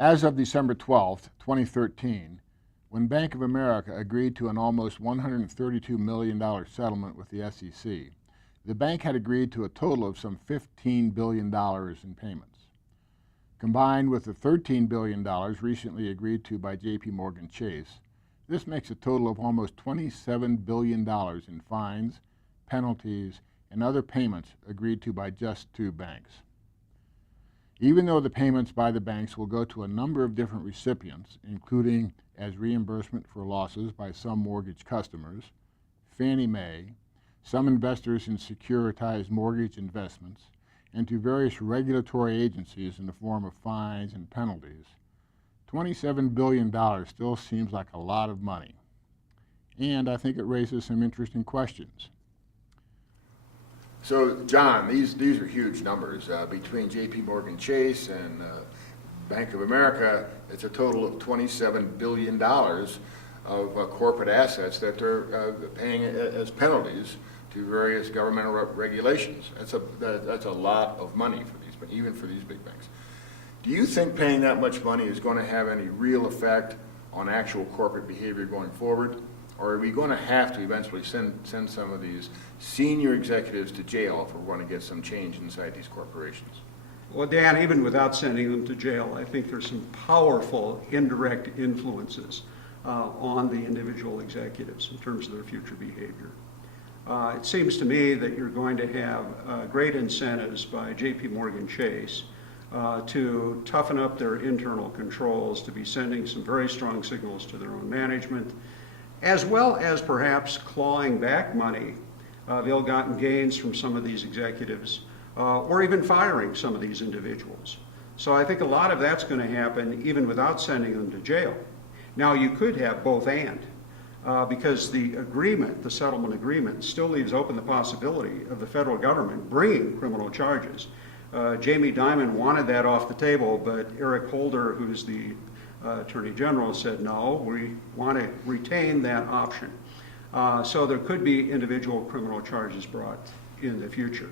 As of December 12, 2013, when Bank of America agreed to an almost $132 million settlement with the SEC, the bank had agreed to a total of some $15 billion in payments. Combined with the $13 billion recently agreed to by J.P. Morgan Chase, this makes a total of almost $27 billion in fines, penalties, and other payments agreed to by just two banks. Even though the payments by the banks will go to a number of different recipients, including as reimbursement for losses by some mortgage customers, Fannie Mae, some investors in securitized mortgage investments, and to various regulatory agencies in the form of fines and penalties, $27 billion still seems like a lot of money. And I think it raises some interesting questions. So, John, these are huge numbers. Between J.P. Morgan Chase and Bank of America, it's a total of $27 billion of corporate assets that they're paying as penalties to various governmental regulations. That's a lot of money for these, even for these big banks. Do you think paying that much money is going to have any real effect on actual corporate behavior going forward? Or are we going to have to eventually send some of these senior executives to jail if we're going to get some change inside these corporations? Well, Dan, even without sending them to jail, I think there's some powerful indirect influences on the individual executives in terms of their future behavior. It seems to me that you're going to have great incentives by J.P. Morgan Chase to toughen up their internal controls, to be sending some very strong signals to their own management, as well as perhaps clawing back money, the ill-gotten gains from some of these executives, or even firing some of these individuals. So I think a lot of that's going to happen even without sending them to jail. Now, you could have both and, because the agreement, the settlement agreement, still leaves open the possibility of the federal government bringing criminal charges. Jamie Dimon wanted that off the table, but Eric Holder, who's the Attorney General, said no, we want to retain that option. So there could be individual criminal charges brought in the future,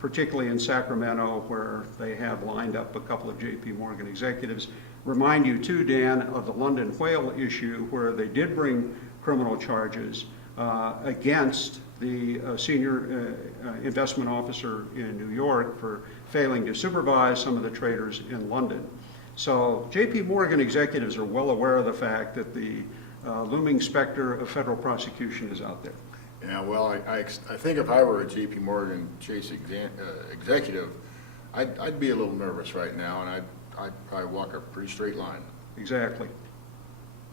particularly in Sacramento, where they have lined up a couple of J.P. Morgan executives. Remind you too, Dan, of the London whale issue, where they did bring criminal charges against the senior investment officer in New York for failing to supervise some of the traders in London. So J.P. Morgan executives are well aware of the fact that the looming specter of federal prosecution is out there. Yeah, well, I think if I were a J.P. Morgan Chase executive, I'd be a little nervous right now, and I'd probably walk a pretty straight line. Exactly.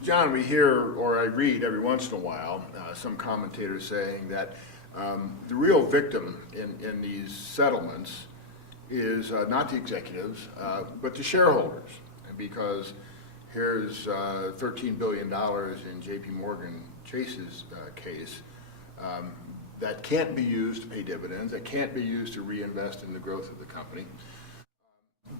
John, we hear, or I read every once in a while, some commentators saying that the real victim in these settlements is not the executives, but the shareholders. And because here's $13 billion in J.P. Morgan Chase's case that can't be used to pay dividends, that can't be used to reinvest in the growth of the company.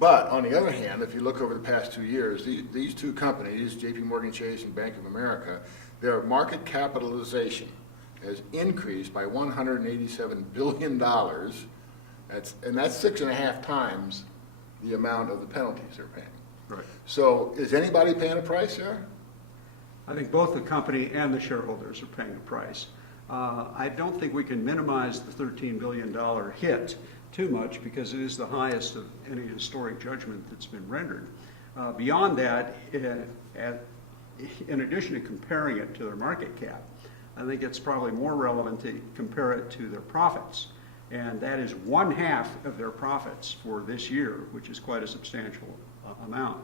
But on the other hand, if you look over the past 2 years, these two companies, J.P. Morgan Chase and Bank of America, their market capitalization has increased by $187 billion. That's 6.5 times the amount of the penalties they're paying. Right. So is anybody paying a price there? I think both the company and the shareholders are paying a price. I don't think we can minimize the $13 billion hit too much, because it is the highest of any historic judgment that's been rendered. Beyond that, in addition to comparing it to their market cap, I think it's probably more relevant to compare it to their profits. And that is 1/2 of their profits for this year, which is quite a substantial amount.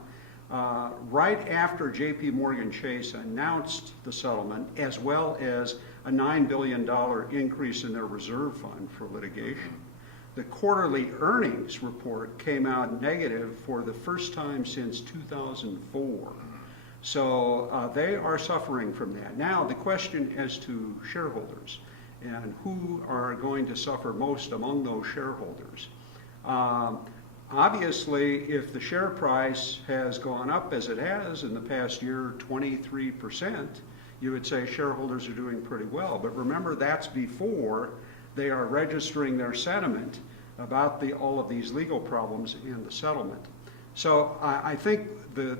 Right after J.P. Morgan Chase announced the settlement, as well as a $9 billion increase in their reserve fund for litigation, the quarterly earnings report came out negative for the first time since 2004. So they are suffering from that. Now, the question as to shareholders and who are going to suffer most among those shareholders. Obviously, if the share price has gone up as it has in the past year, 23%, you would say shareholders are doing pretty well. But remember, that's before they are registering their sentiment about all of these legal problems in the settlement. So I think the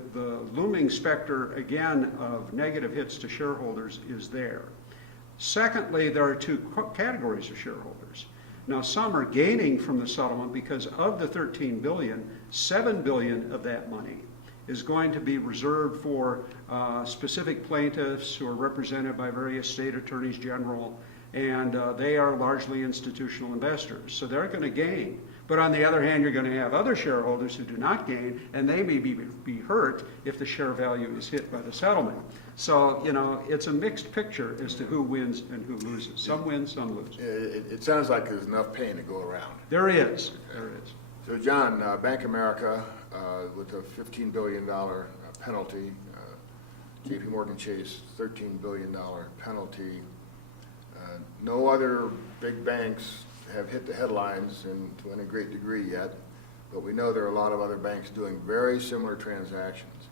looming specter, again, of negative hits to shareholders is there. Secondly, there are two categories of shareholders. Now, some are gaining from the settlement because of the $13 billion, $7 billion of that money is going to be reserved for specific plaintiffs who are represented by various state attorneys general, and they are largely institutional investors, so they're going to gain. But on the other hand, you're going to have other shareholders who do not gain, and they may be hurt if the share value is hit by the settlement. So, you know, it's a mixed picture as to who wins and who loses. Some win, some lose. It sounds like there's enough pain to go around. There is. There is. So, John, Bank of America with a $15 billion penalty, JP Morgan Chase, $13 billion penalty. No other big banks have hit the headlines to any great degree yet, but we know there are a lot of other banks doing very similar transactions.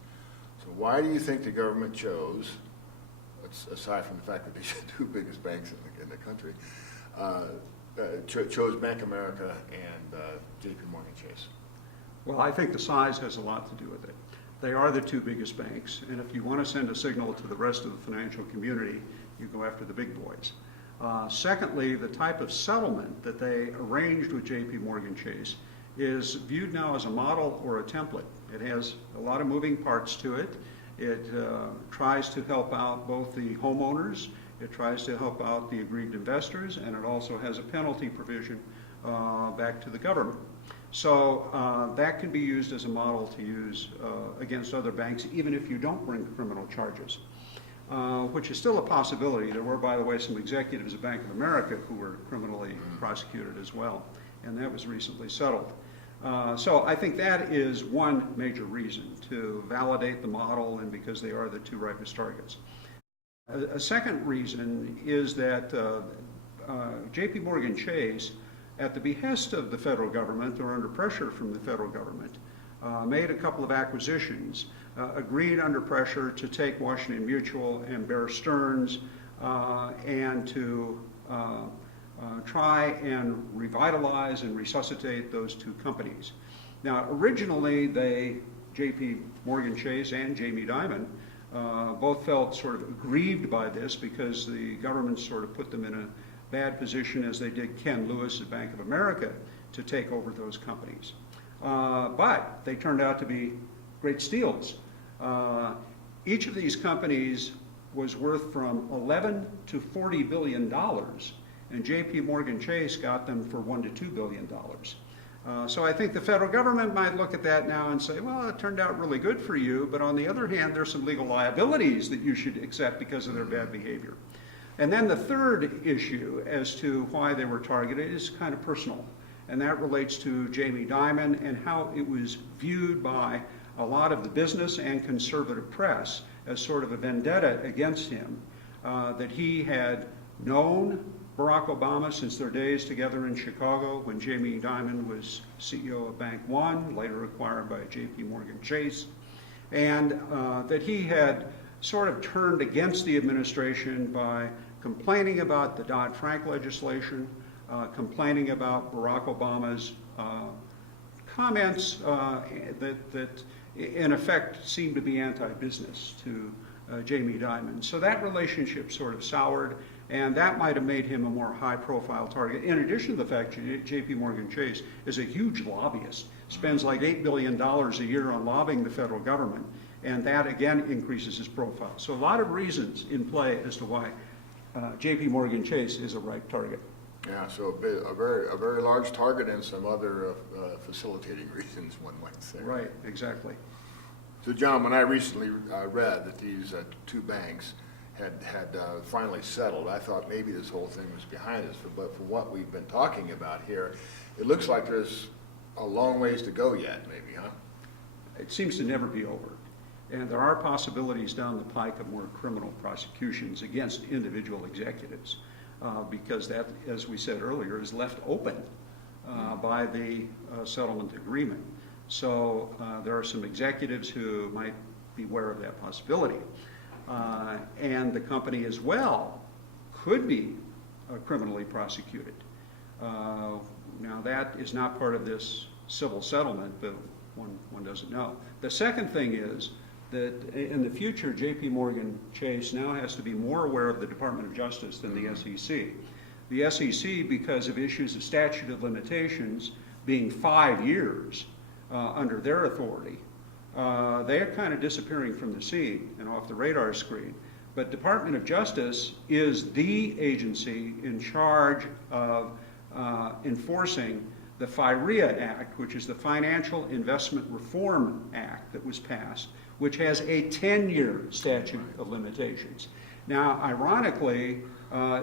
So why do you think the government chose, aside from the fact that these are the two biggest banks in the country, chose Bank of America and JP Morgan Chase? Well, I think the size has a lot to do with it. They are the two biggest banks, and if you want to send a signal to the rest of the financial community, you go after the big boys. Secondly, the type of settlement that they arranged with JP Morgan Chase is viewed now as a model or a template. It has a lot of moving parts to it. It tries to help out both the homeowners, it tries to help out the aggrieved investors, and it also has a penalty provision back to the government. So that can be used as a model to use against other banks, even if you don't bring criminal charges. Which is still a possibility. There were, by the way, some executives of Bank of America who were criminally prosecuted as well, and that was recently settled. So I think that is one major reason to validate the model, and because they are the two ripest targets. A second reason is that JP Morgan Chase, at the behest of the federal government or under pressure from the federal government, made a couple of acquisitions, agreed under pressure to take Washington Mutual and Bear Stearns and to try and revitalize and resuscitate those two companies. Now, originally, JP Morgan Chase and Jamie Dimon, both felt sort of aggrieved by this because the government sort of put them in a bad position, as they did Ken Lewis at Bank of America, to take over those companies. But they turned out to be great steals. Each of these companies was worth from $11 to $40 billion, and JP Morgan Chase got them for $1 to $2 billion. So I think the federal government might look at that now and say, well, it turned out really good for you, but on the other hand, there's some legal liabilities that you should accept because of their bad behavior. And then the third issue as to why they were targeted is kind of personal, and that relates to Jamie Dimon and how it was viewed by a lot of the business and conservative press as sort of a vendetta against him, that he had known Barack Obama since their days together in Chicago when Jamie Dimon was CEO of Bank One, later acquired by JP Morgan Chase, and that he had sort of turned against the administration by complaining about the Dodd-Frank legislation, complaining about Barack Obama's comments that in effect seemed to be anti-business to Jamie Dimon. So that relationship sort of soured, and that might have made him a more high-profile target. In addition to the fact that JP Morgan Chase is a huge lobbyist, spends like $8 billion a year on lobbying the federal government, and that again increases his profile. So a lot of reasons in play as to why JP Morgan Chase is a ripe target. Yeah, so a very large target and some other facilitating reasons, one might say. Right, exactly. So, John, when I recently read that these two banks had finally settled, I thought maybe this whole thing was behind us. But for what we've been talking about here, it looks like there's a long ways to go yet, maybe, huh? It seems to never be over. And there are possibilities down the pike of more criminal prosecutions against individual executives. Because that, as we said earlier, is left open by the settlement agreement. So there are some executives who might be aware of that possibility. And the company as well could be criminally prosecuted. Now that is not part of this civil settlement, but one doesn't know. The second thing is that in the future, J.P. Morgan Chase now has to be more aware of the Department of Justice than the SEC. The SEC, because of issues of statute of limitations being 5 years under their authority, they're kind of disappearing from the scene and off the radar screen. But Department of Justice is the agency in charge of enforcing the FIREA Act, which is the Financial Investment Reform Act that was passed, which has a 10-year statute of limitations. Now, ironically,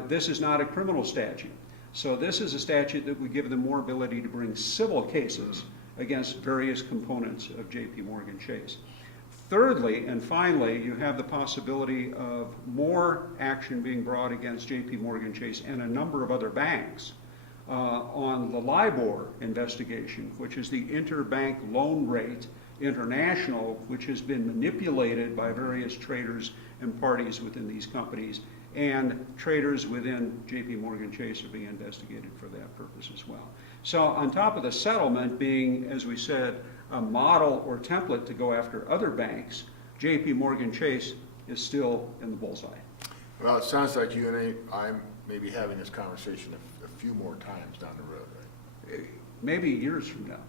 this is not a criminal statute. So this is a statute that would give them more ability to bring civil cases against various components of J.P. Morgan Chase. Thirdly, and finally, you have the possibility of more action being brought against J.P. Morgan Chase and a number of other banks on the LIBOR investigation, which is the interbank loan rate international, which has been manipulated by various traders and parties within these companies, and traders within J.P. Morgan Chase are being investigated for that purpose as well. So on top of the settlement being, as we said, a model or template to go after other banks, J.P. Morgan Chase is still in the bullseye. Well, it sounds like you and I may be having this conversation a few more times down the road, right? Maybe years from now.